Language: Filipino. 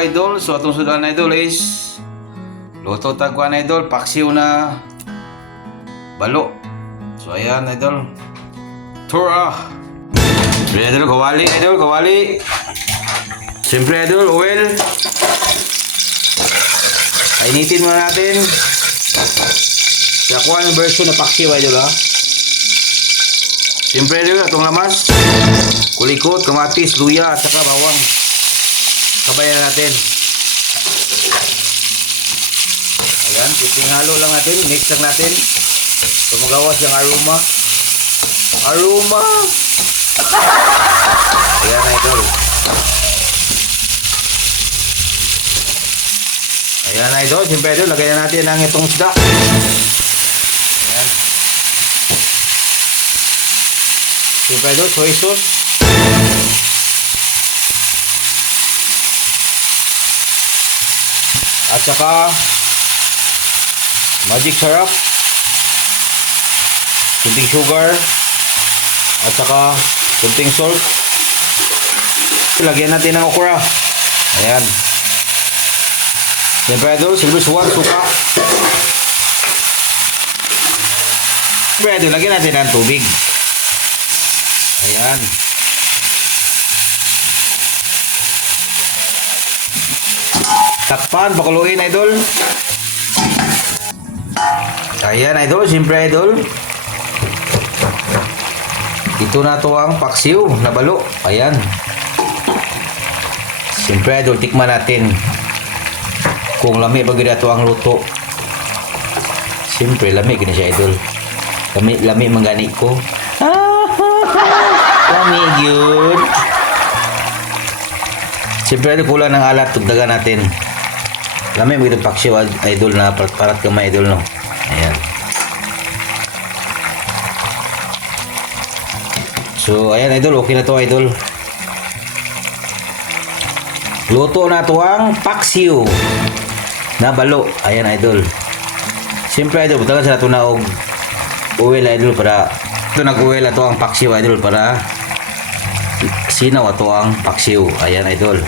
idol. So atong sudan idol is luto tagwan idol, paksiw na balo. So ayan idol. Tura. Siyempre idol, kawali. Siyempre idol, oil. Painitin muna natin. Yakuha yung version na paksiw idol ha. Siyempre idol, itong lamas. Kulikot, kamatis, luya, at saka bawang. Sabayan natin. Ayan, kunting halo lang natin. Mix lang natin. Tumagawas yung aroma. Ayan idol. Ayan idol. Siyempre idol, lagayan natin ang itong isda. Ayan. Siyempre idol, soy sauce. At saka magic syrup, kunting sugar, at saka kunting salt. Lagyan natin ng okra. Ayan. Siyempre idol, silver swan, suka. Siyempre idol, lagyan natin ng tubig. Ayan. Takpan, pakuluin idol. Ayan idol, siyempre idol. Ito na to ang paksiw na balo. Ayan. Siyempre idol, tikman natin kung lami ba gina to ang luto. Siyempre lami gina siya idol. Lami manggani ko. Lami yun. Siyempre idol, kulang ng alat, tugdagan natin. Lami mo itong paksiw idol na parat kamay idol no. Ayan. So ayan idol, okay na to idol. Luto na to ang paksiw na balo. Ayan idol. Siyempre idol, butagan sa nato na og oil idol para ito nag-oil na to ang paksiw idol para sinaw ato ang paksiw. Ayan idol.